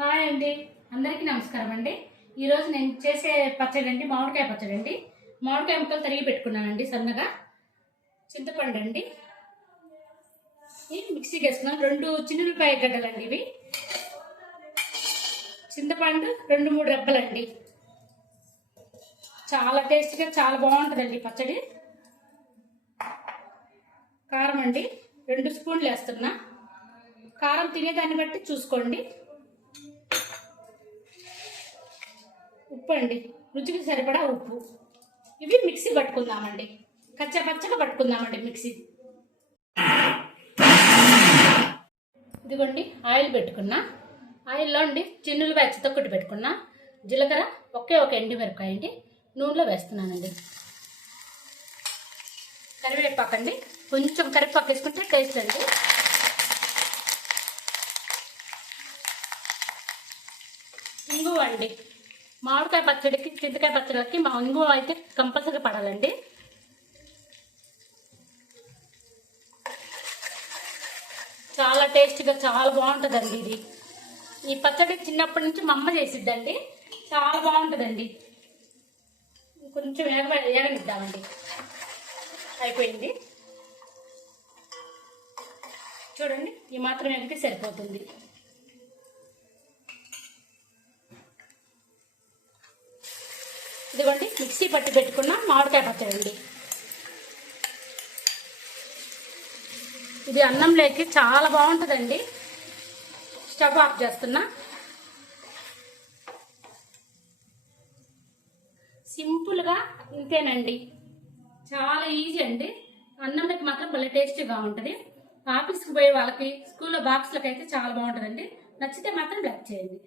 Hi అండి. అందరికీ నమస్కారం అండి. ఈరోజు నేను చేసే పచ్చడి అండి మామిడికాయ పచ్చడి అండి. మామిడికాయ ముక్కలు తరిగి పెట్టుకున్నానండి సన్నగా. చింతపండు అండి. మిక్సీకి వేసుకున్నాను. రెండు చిన్నులపాయ గడ్డలండి ఇవి. చింతపండు రెండు మూడు రెబ్బలండి. చాలా టేస్టీగా చాలా బాగుంటుందండి పచ్చడి. కారం అండి. రెండు స్పూన్లు వేస్తున్నా. కారం తినేదాన్ని బట్టి చూసుకోండి. ఉప్పు అండి రుచికి సరిపడా ఉప్పు. ఇవి మిక్సీ పట్టుకుందామండి. కచ్చా పచ్చగా పట్టుకుందామండి మిక్సీ. ఇదిగోండి ఆయిల్ పెట్టుకున్నా. ఆయిల్లో అండి చిన్నులు వేచి తొక్కటి పెట్టుకున్నా. జీలకర్ర ఒకే ఒక ఎండుమిరపకాయ అండి నూనెలో వేస్తున్నానండి. కరివేపాకు అండి కొంచెం కరివేపాకు వేసుకుంటే టేస్ట్ అండి. ఇంగువ అండి మామిడికాయ పచ్చడికి చింతకాయ పచ్చడికి మా ఇంగువ అయితే కంపల్సరీ పడాలండి. చాలా టేస్టీగా చాలా బాగుంటుందండి ఇది. ఈ పచ్చడి చిన్నప్పటి నుంచి మా అమ్మ చేసిద్దండి. చాలా బాగుంటుందండి. కొంచెం వేగ వేగనిద్దామండి అయిపోయింది. చూడండి ఈ మాత్రం ఎగితే సరిపోతుంది. ఇదిగోండి మిక్సీ పట్టి పెట్టుకున్న మామిడికాయ పచ్చడి అండి. ఇది అన్నంలోకి చాలా బాగుంటుందండి. స్టవ్ ఆఫ్ చేస్తున్నా. సింపుల్గా ఇంతేనండి. చాలా ఈజీ అండి. అన్నంలోకి మాత్రం భలే టేస్టీగా ఉంటుంది. ఆఫీస్కి పోయే వాళ్ళకి స్కూల్లో బాక్స్లకి అయితే చాలా బాగుంటుందండి. నచ్చితే మాత్రం బ్లాక్ చేయండి.